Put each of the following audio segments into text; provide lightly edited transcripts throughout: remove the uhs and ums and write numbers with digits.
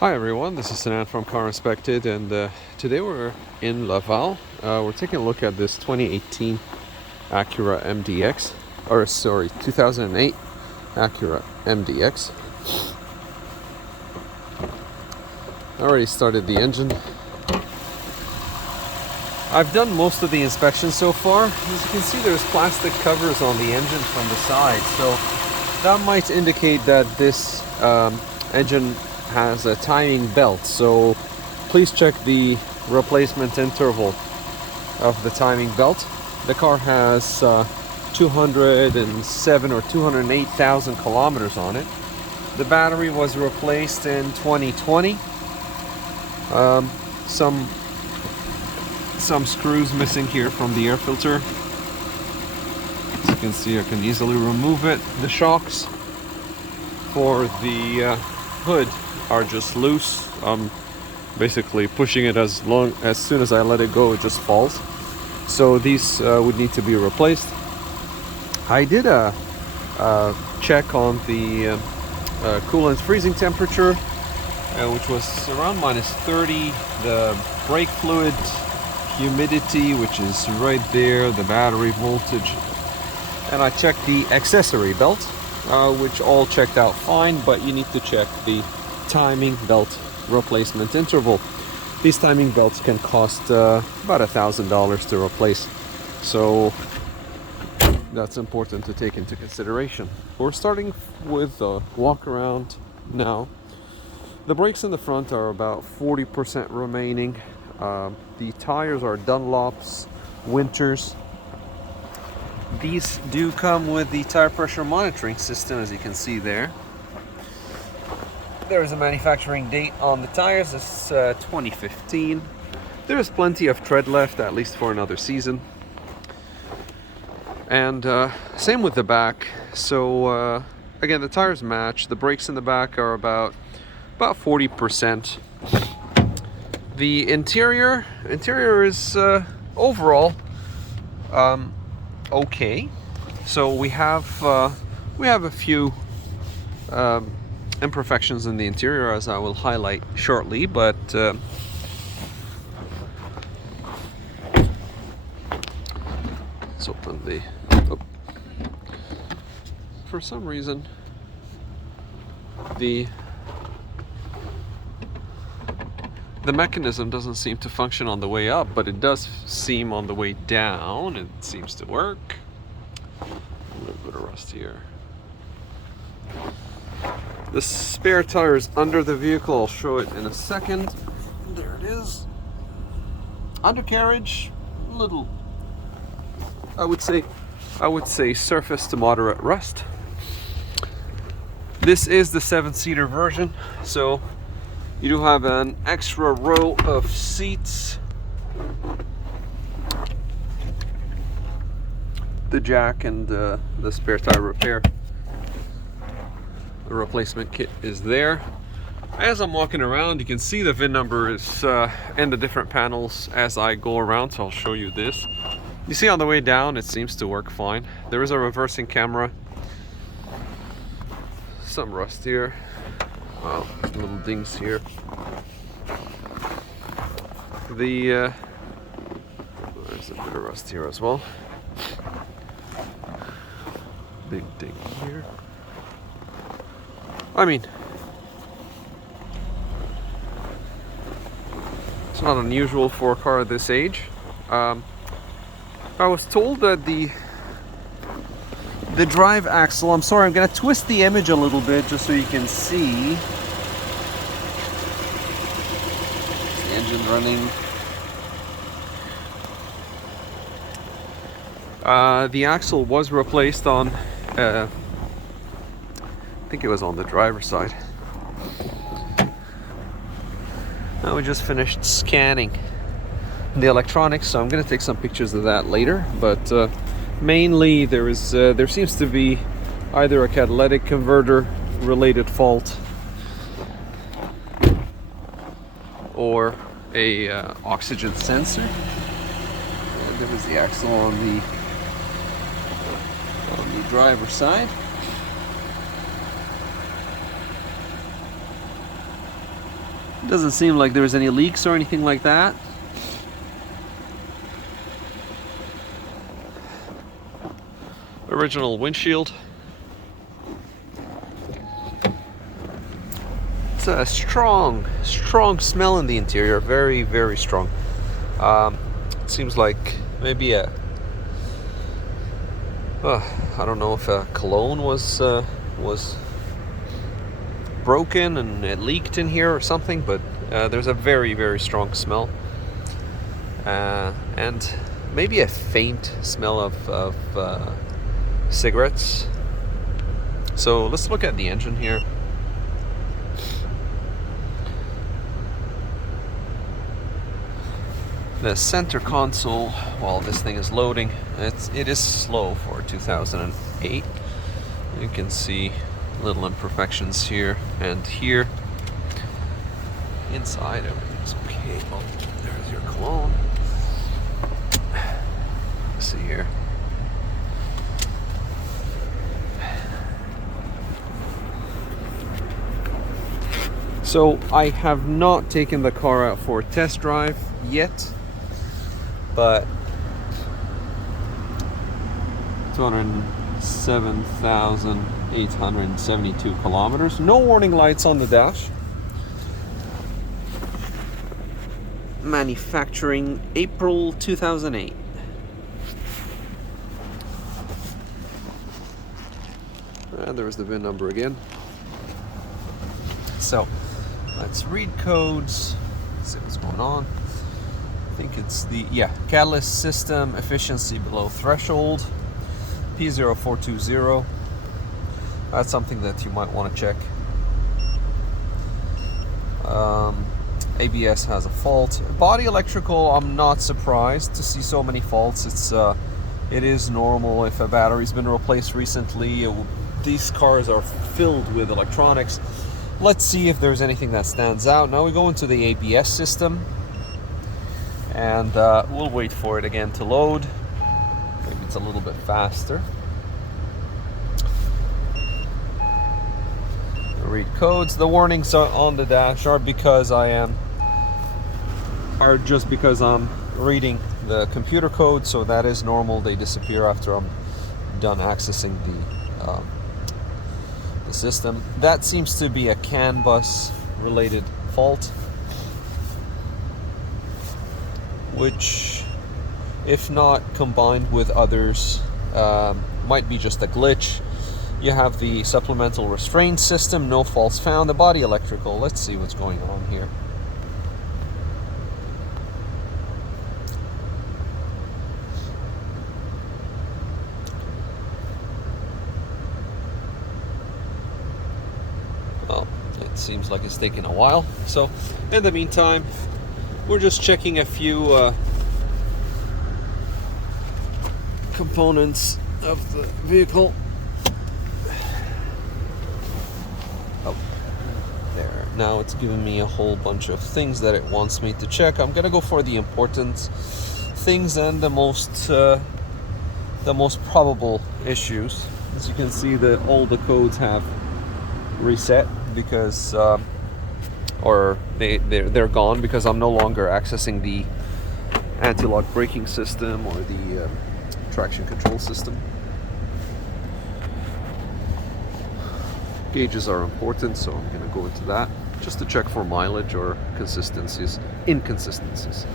Hi everyone, this is Sinan from Carinspected, and today we're in Laval. We're taking a look at this 2018 Acura MDX, or sorry, 2008 Acura MDX. I already started the engine. I've done most of the inspection so far. As you can see, there's plastic covers on the engine from the side, so that might indicate that this engine has a timing belt, so please check the replacement interval of the timing belt. The car has 207 or 208,000 kilometers on it. The battery was replaced in 2020. Some screws missing here from the air filter. As you can see, I can easily remove it. The shocks for the hood are just loose. I'm basically pushing it as soon as I let it go, it just falls. So these would need to be replaced. I did a check on the coolant freezing temperature, which was around -30. The brake fluid humidity, which is right there, the battery voltage, and I checked the accessory belt, which all checked out fine, but you need to check the timing belt replacement interval. These timing belts can cost about $1,000 to replace, so that's important to take into consideration. We're starting with a walk around now. The brakes in the front are about 40% remaining. The tires are Dunlops Winters. These do come with the tire pressure monitoring system, as you can see there. There is a manufacturing date on the tires. It's 2015. There is plenty of tread left, at least for another season. And same with the back. So again, the tires match. The brakes in the back are about 40%. The interior is overall okay. So we have a few imperfections in the interior, as I will highlight shortly, but let's open the for some reason the mechanism doesn't seem to function on the way up, but it does seem on the way down. It seems to work. A little bit of rust here. The spare tire is under the vehicle. I'll show it in a second. There it is. Undercarriage, little, I would say surface to moderate rust. This is the 7-seater version, so you do have an extra row of seats. The jack and the spare tire repair. The replacement kit is there. As I'm walking around, you can see the VIN number is in the different panels as I go around, so I'll show you this. You see on the way down, it seems to work fine. There is a reversing camera. Some rust here. Wow, little dings here. There's a bit of rust here as well. Big ding here. I mean, it's not unusual for a car this age. I was told that the drive axle, I'm sorry, I'm going to twist the image a little bit just so you can see. The engine running. The axle was replaced on, I think it was on the driver's side. Now we just finished scanning the electronics, so I'm going to take some pictures of that later, but mainly there seems to be either a catalytic converter related fault or a oxygen sensor. And there was the axle on the driver's side. Doesn't seem like there's any leaks or anything like that. Original windshield. It's a strong smell in the interior. Very, very strong. It seems like maybe I don't know if a cologne was broken and it leaked in here or something, but there's a very, very strong smell, and maybe a faint smell of cigarettes. So let's look at the engine here. The center console, while this thing is loading, it is slow for 2008. You can see little imperfections here and here. Inside, everything's okay. Oh, there's your cologne. Let's see here. So I have not taken the car out for a test drive yet, but 207,872 kilometers. No warning lights on the dash. Manufacturing April 2008. And there's the VIN number again. So let's read codes. Let's see what's going on. I think it's the catalyst system efficiency below threshold, P0420. That's something that you might want to check. ABS has a fault. Body electrical, I'm not surprised to see so many faults. It is normal if a battery's been replaced recently. These cars are filled with electronics. Let's see if there's anything that stands out. Now we go into the ABS system, and we'll wait for it again to load. Maybe it's a little bit faster. Read codes. The warnings on the dash are just because I'm reading the computer code, so that is normal. They disappear after I'm done accessing the system. That seems to be a CAN bus related fault, which, if not combined with others, might be just a glitch. You have the supplemental restraint system, no faults found. The body electrical, let's see what's going on here. Well, it seems like it's taking a while. So, in the meantime, we're just checking a few components of the vehicle. Now it's giving me a whole bunch of things that it wants me to check. I'm gonna go for the important things and the most probable issues. As you can see, that all the codes have reset because or they're gone because I'm no longer accessing the anti-lock braking system or the traction control system. Gauges are important, so I'm going to go into that just to check for mileage or inconsistencies.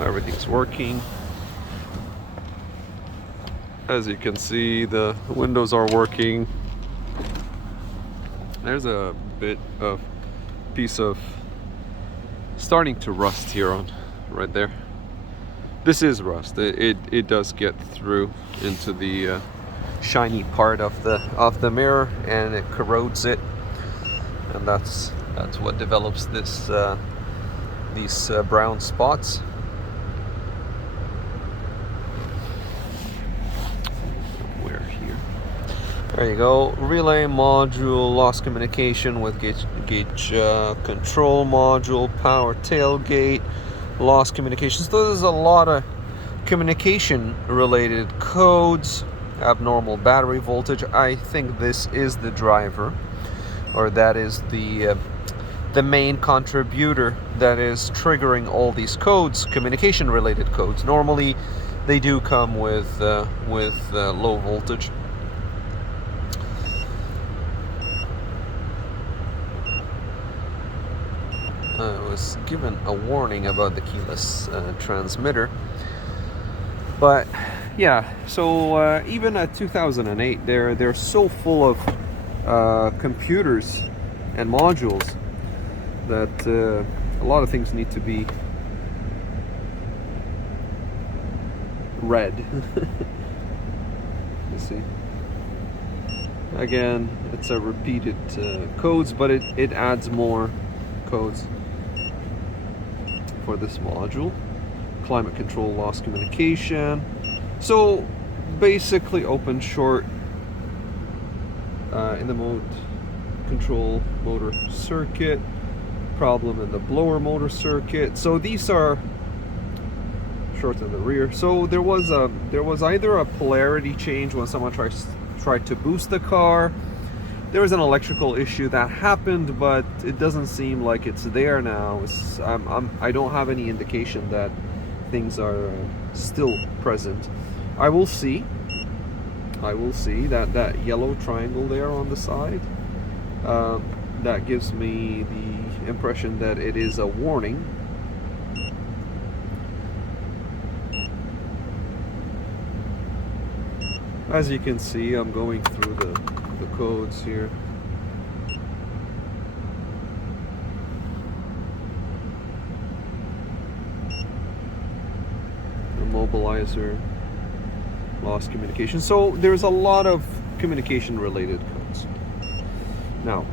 Everything's working. As you can see, the windows are working. There's a bit of piece of starting to rust here on right there. This is rust. It does get through into the shiny part of the mirror, and it corrodes it, and that's what develops these brown spots. Where here? There you go. Relay module lost communication with gauge control module, power tailgate lost communication. So there's a lot of communication related codes. Abnormal battery voltage. I think this is the driver. or that is the main contributor that is triggering all these codes, communication related codes. Normally they do come with low voltage. I was given a warning about the keyless transmitter, but yeah, so even at 2008 they're so full of computers and modules that a lot of things need to be read. You see, again, it's a repeated codes, but it adds more codes for this module. Climate control, loss communication. So basically open short in the mode control motor circuit, problem in the blower motor circuit. So these are short in the rear. So there was either a polarity change when someone tried to boost the car. There was an electrical issue that happened, but it doesn't seem like it's there now. I don't have any indication that things are still present. I will see that yellow triangle there on the side. That gives me the impression that it is a warning. As you can see, I'm going through the codes here. Immobilizer, lost communication. So there's a lot of communication related codes. Now,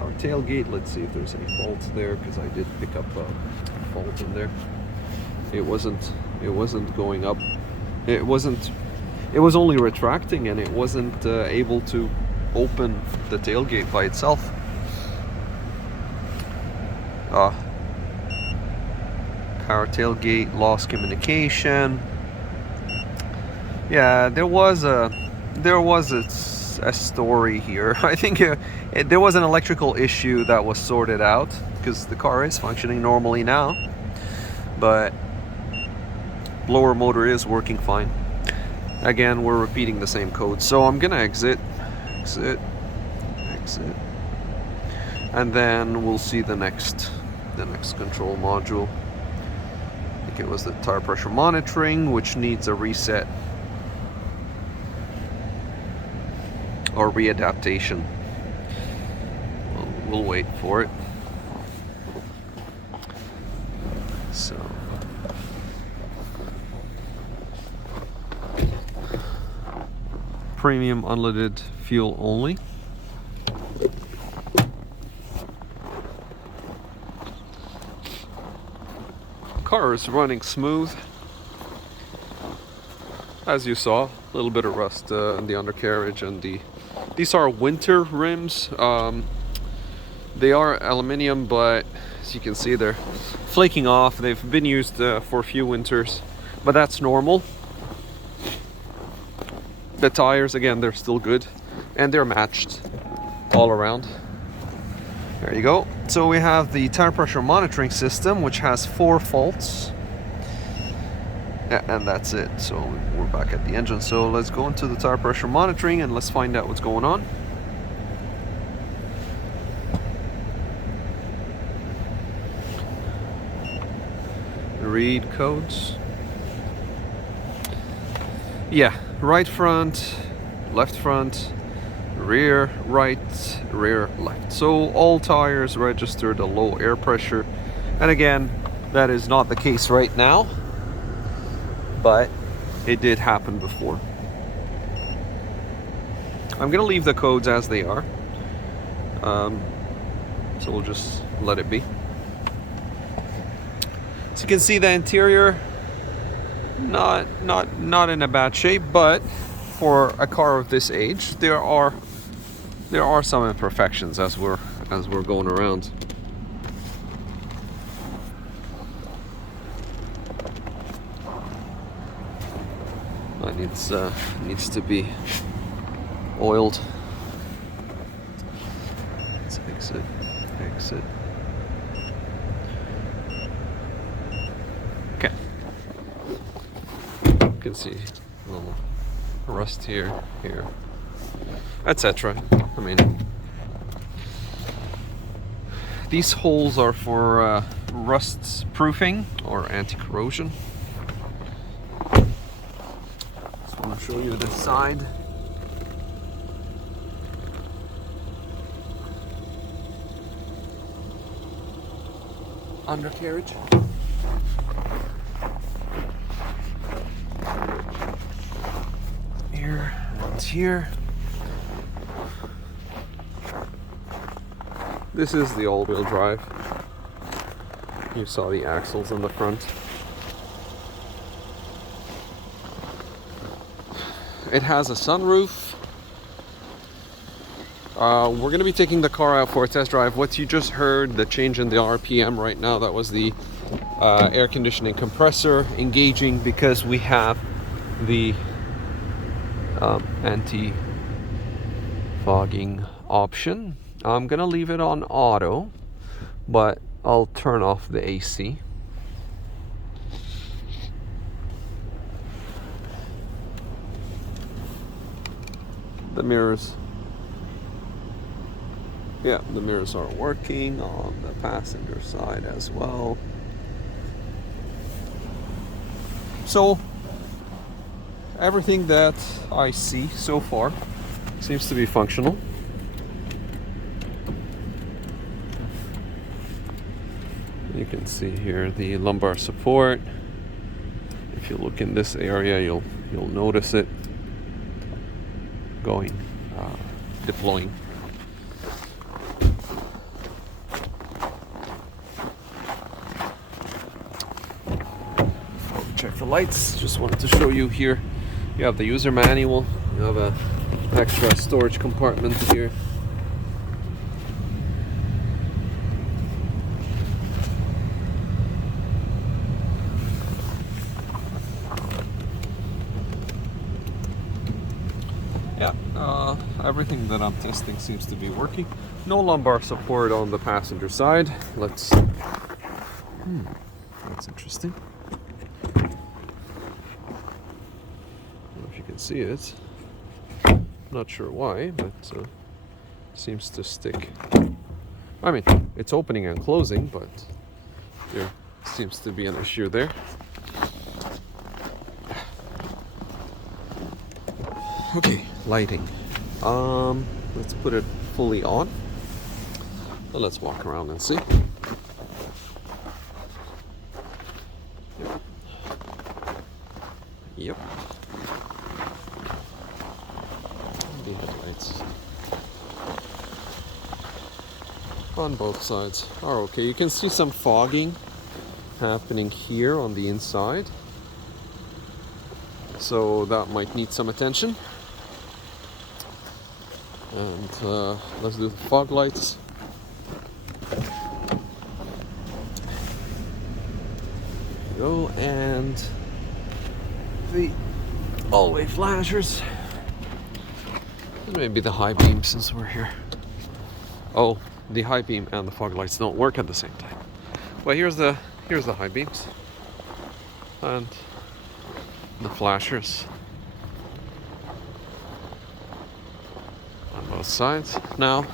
our tailgate, let's see if there's any faults there, because I did pick up a fault in there. It wasn't going up. It was only retracting, and it wasn't able to open the tailgate by itself. Power tailgate, lost communication. Yeah, there was a story here. I think there was an electrical issue that was sorted out, because the car is functioning normally now, but blower motor is working fine. Again, we're repeating the same code, so I'm gonna exit, and then we'll see the next control module. I think it was the tire pressure monitoring, which needs a reset or readaptation. We'll wait for it. So premium unleaded fuel only. Car is running smooth. As you saw, a little bit of rust in the undercarriage, and these are winter rims. They are aluminum, but as you can see, they're flaking off. They've been used for a few winters, but that's normal. The tires, again, they're still good, and they're matched all around. There you go. So we have the tire pressure monitoring system, which has 4 faults. And that's it. So we're back at the engine. So let's go into the tire pressure monitoring and let's find out what's going on. Read codes. Yeah, right front, left front, rear right, rear left. So all tires registered a low air pressure, and again, that is not the case right now, but it did happen before. I'm gonna leave the codes as they are, so we'll just let it be. So you can see the interior, not in a bad shape, but for a car of this age, there are some imperfections as we're going around. I needs to be oiled. Let's exit. Okay. You can see a little rust here, etc. I mean, these holes are for rust proofing or anti-corrosion. Just want to show you the side. Undercarriage. Here and here. This is the all-wheel drive. You saw the axles in the front. It has a sunroof. We're going to be taking the car out for a test drive. What you just heard, the change in the RPM right now, that was the air conditioning compressor engaging because we have the anti-fogging option. I'm going to leave it on auto, but I'll turn off the AC. The mirrors. Yeah, the mirrors are working on the passenger side as well. So, everything that I see so far seems to be functional. You can see here the lumbar support. If you look in this area, you'll notice it going, deploying. Check the lights. Just wanted to show you here. You have the user manual. You have an extra storage compartment here. Yeah, everything that I'm testing seems to be working. No lumbar support on the passenger side. Let's. That's interesting. You can see it. Not sure why, but seems to stick. I mean, it's opening and closing, but there seems to be an issue there. Okay, lighting. Let's put it fully on. So let's walk around and see. Yep. The headlights on both sides are okay. You can see some fogging happening here on the inside, so that might need some attention. And let's do the fog lights. Go, and the all-way flashers. Maybe the high beam, since we're here. Oh, the high beam and the fog lights don't work at the same time. But here's the high beams and the flashers on both sides. Now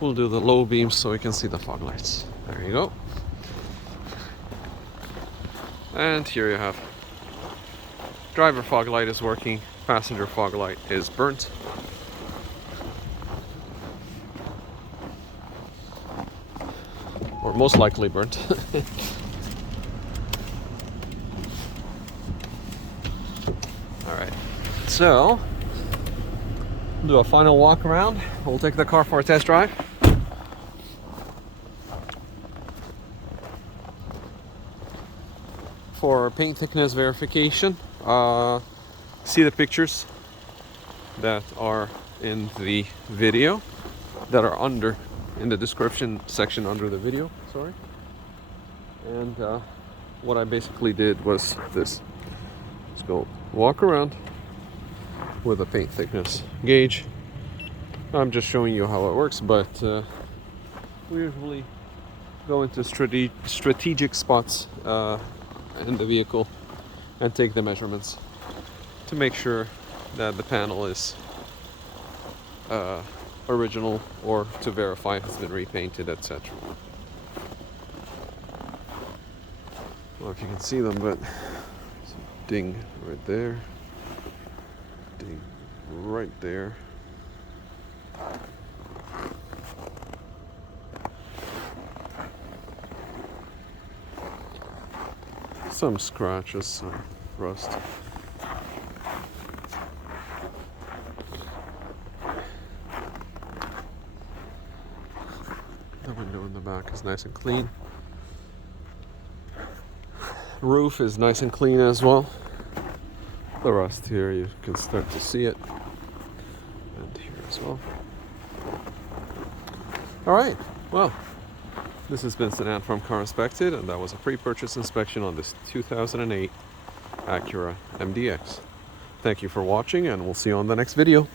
we'll do the low beams so we can see the fog lights. There you go. And here you have driver fog light is working, passenger fog light is burnt. Or most likely burnt. Alright, so we'll do a final walk around. We'll take the car for a test drive. For paint thickness verification, see the pictures that are in the video, that are in the description section under the video, sorry. And what I basically did was this. Let's go walk around with a paint thickness gauge. I'm just showing you how it works, but we usually go into strategic spots in the vehicle and take the measurements to make sure that the panel is original, or to verify it's been repainted, etc. Well, if you can see them, but ding right there, ding right there. Some scratches, some rust. The window in the back is nice and clean. Roof is nice and clean as well. The rust here, you can start to see it. And here as well. Alright, well, this has been Sinan from Car Inspected, and that was a pre-purchase inspection on this 2008 Acura MDX. Thank you for watching, and we'll see you on the next video.